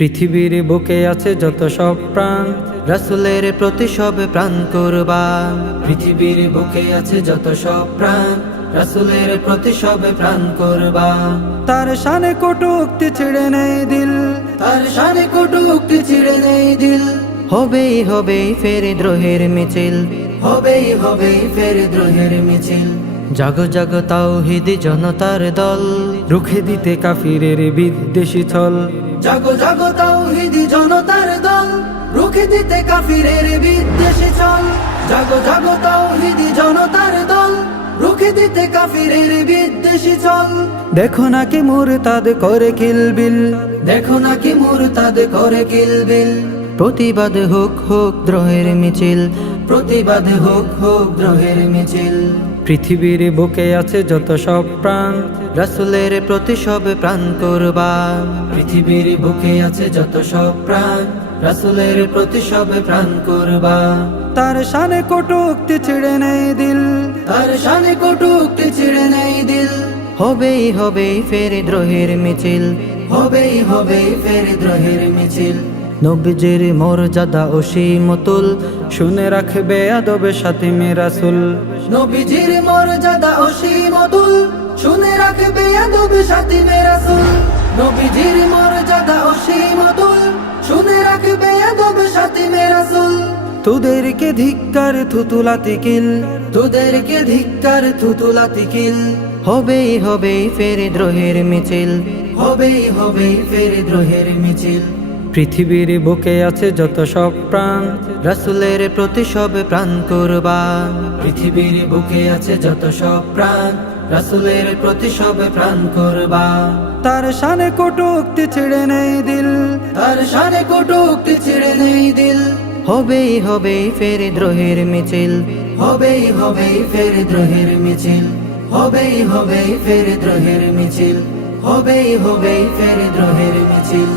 পৃথিবীর বুকে আছে যত সব প্রাণ, রাসূলের প্রতি সব প্রাণ কুরবান। পৃথিবীর বুকে আছে যত সব প্রাণ, রাসূলের প্রতি সব প্রাণ কুরবান। তার শানে কটূক্তি ছিঁড়ে নেই দিল, তার শানে কটূক্তি ছিঁড়ে নেই দিল। হবেই হবেই ফের দ্রোহের মিছিল, হবেই হবেই ফের দ্রোহের মিছিল। জাগো জাগো তাওহীদি জনতার দল, রুখে দিতে কাফিরের বিদ্বেষী ছল। জাগো জাগো তাওহীদি জনতার দল, রুখে দিতে কাফিরের বিদ্বেষী ছল। জাগো জাগো তাওহীদি জনতার দল, রুখে দিতে কাফিরের বিদ্বেষী ছল। দেখো নাকি মুরতাদ করে কিলবিল, দেখো নাকি মুরতাদ করে কিলবিল। প্রতিবাদ হোক হোক দ্রোহের মিছিল, প্রতিবাদ হোক হোক দ্রোহের মিছিল। পৃথিবীর বুকে আছে যত সব প্রাণ, রাসূলের প্রতি সব প্রাণ কুরবান। পৃথিবীর বুকে আছে যত সব প্রাণ, রাসূলের প্রতি সব প্রাণ কুরবান। তার শানে কটূক্তি ছিঁড়ে নেই দিল, তার শানে কটূক্তি ছিঁড়ে নেই দিল। হবেই হবেই ফের দ্রোহের মিছিল, হবেই হবেই ফের দ্রোহের মিছিল। নবীজির মর্যাদা অসীমতুল, শুনে রাখবে আদবে সাথী রাসূল। নবীজির মর্যাদা অসীমতুল, শুনে রাখবে আদবে সাথী রাসূল। নবীজির মর্যাদা অসীমতুল, শুনে রাখবে আদবে সাথী রাসূল। তোদেরকে ধিক্কার থুতুলাতি কিল, তোদেরকে ধিক্কার থুতুলাতি কিল। হবেই হবেই ফের দ্রোহের মিছিল, হবেই হবেই ফের দ্রোহের মিছিল। পৃথিবীর বুকে আছে যত সব প্রাণ, রাসূলের প্রতি সব প্রাণ কুরবান। পৃথিবীর বুকে আছে যত সব প্রাণ, রাসূলের প্রতি সব প্রাণ কুরবান। তার শানে কটূক্তি ছিঁড়ে নেই দিল, তার শানে কটূক্তি ছিঁড়ে নেই দিল। হবেই হবেই ফের দ্রোহের মিছিল, হবেই হবেই ফের দ্রোহের মিছিল। হবেই হবেই ফের দ্রোহের মিছিল, হবেই হবেই ফের দ্রোহের মিছিল।